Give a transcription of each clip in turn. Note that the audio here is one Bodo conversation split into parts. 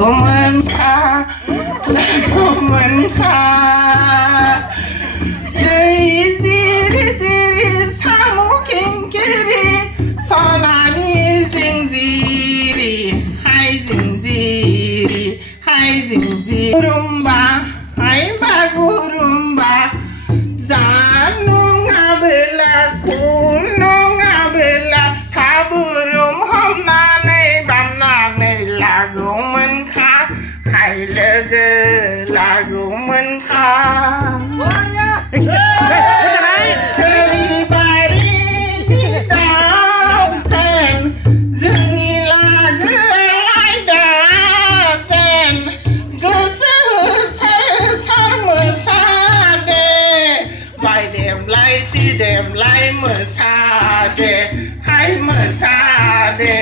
मोनखा मोनखा जिरि जिरि साम' खिंखिरि सनानि जिंजिरि हाय जिंजिरि हाय जिंजिरि गुरुम्बा हाय बागुरुम्बा जानङाबोला खुनङाबोला हाबुरुम हमनानै बामनानै लागौमोनखा हाय लोगो लागौमोनखा थोरिबारिनि दाउसेन जोंनि लागोआलाय दासेन गोसो होसार होसार मोसादे बायदेमलाय सिदेमलाय मोसादे हाय मोसादे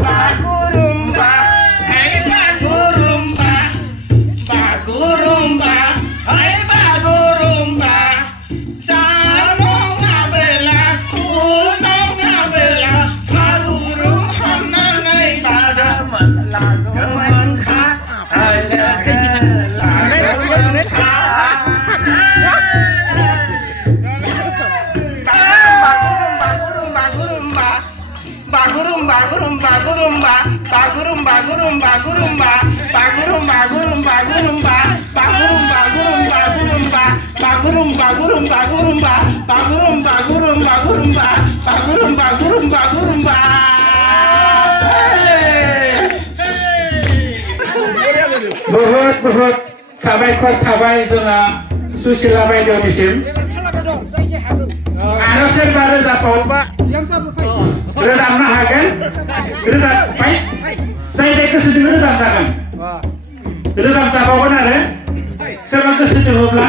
Bagurumba, hey bagurumba, bagurumba, hey bagurumba. Janongabela, kunongabela, bagurum hamnanai badaman lagumanka, alaga lagumanka. Bagurum bagurum bagurumba bagurum bagurum bagurumba bagurum bagurum bagurumba bagurum bagurum bagurumba bagurum bagurum bagurumba bagurum bagurum bagurumba bagurum bagurum bagurumba बहुत बहुत साबायखर थाबाय जोंहा सुशीला बायदेवनिसिम आरो सोरबा रोजाबबावोबा रोजाबनो हागोन रोजाबबाय जाय जाय गोसो दङ रोजाबजागोन रोजाबजाबावगोन आरो सोरबा गोसो दङब्ला